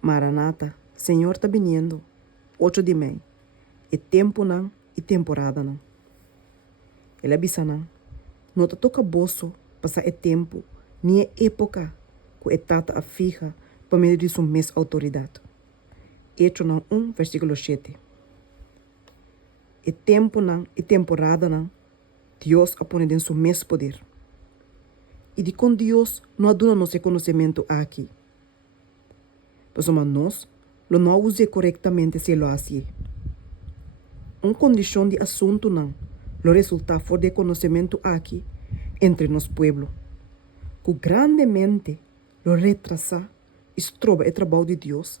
Maranata, Senhor está vindo. 8 de maio. É tempo não e temporada não. Ele avisa não. Não te toca bolso passar é tempo, nem é época que é tata a fija para medir sua mês autoridade. Hecho não 1, versículo 7. É tempo não e temporada não. Deus apone em seu mês poder. E de com Deus não aduna nosso conhecimento aqui. Mas nós não use corretamente se lo hace. Uma condição de assunto não, lo resulta for de conhecimento aqui entre nos pueblo, que grandemente lo retrasa e estroba o trabalho de Deus,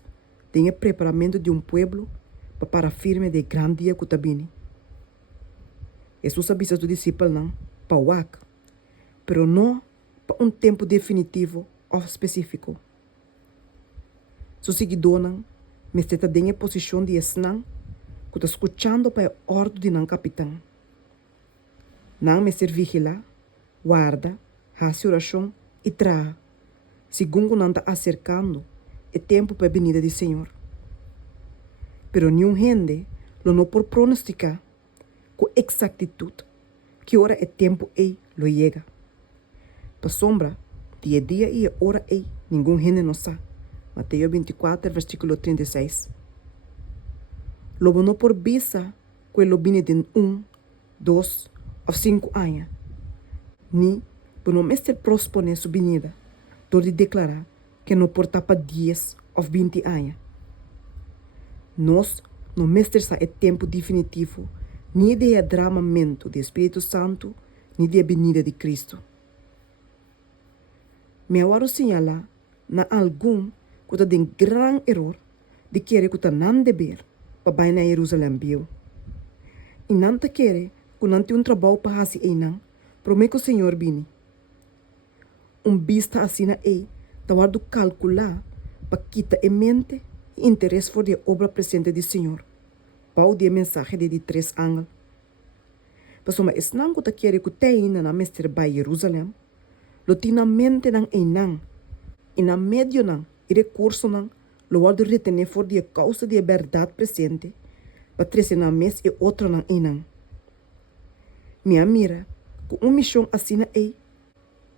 tem o preparamento de pueblo para firme de grande dia que está vindo. Jesus avisa do discípulo não, para o pero não para tempo definitivo ou específico. Su seguidor não, me está em posição de esnan, que está escutando para a ordem de não capitão. Não me ser vigila, guarda, hace oração e traga, segundo não está acercando o tempo para a venida do Senhor. Pero nenhum gente lo não por pronosticar com exactitud que hora é tempo lo chega. Para sombra, dia e hora ninguém gente não sabe. Mateus 24, versículo 36. Lobo não por visa que lo vine de 1, 2 ou 5 anos. Ni por não mestre prospone sua venida, door de declarar que não por tapa 10 ou 20 anos. Nós não mestre sa é tempo definitivo, nem de adramamento do Espírito Santo, nem de venida de Cristo. Me awaro señala na algum que tem gran error de querer que não dever para vai na Jerusalém bio. E não te querer que não tem trabalho para fazer aí não, promete que o Senhor vini. Vista assim na tá guardo calcular para quitar em mente e interesse por a obra presente do Senhor. Pau de mensagem de 3 ángeles. Mas uma esnan que te querer que te na mestre vai Jerusalém, lo tina mente nang einang, e na medio nang, e recurso nang, lo guardo retener for a causa de verdade presente, para trazer na mes e outro nang einang. Minha mira, com uma missão assim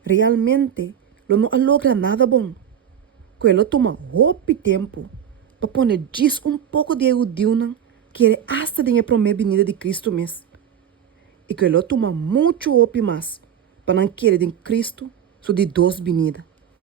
realmente, lo não logra nada bom. Que ele toma roupa e tempo, para pôr diz pouco de eudio nang, que é hasta de a primeira venida de Cristo mesmo. E que ele toma muito roupa mais, para não querer de Cristo, so de 2 venidas.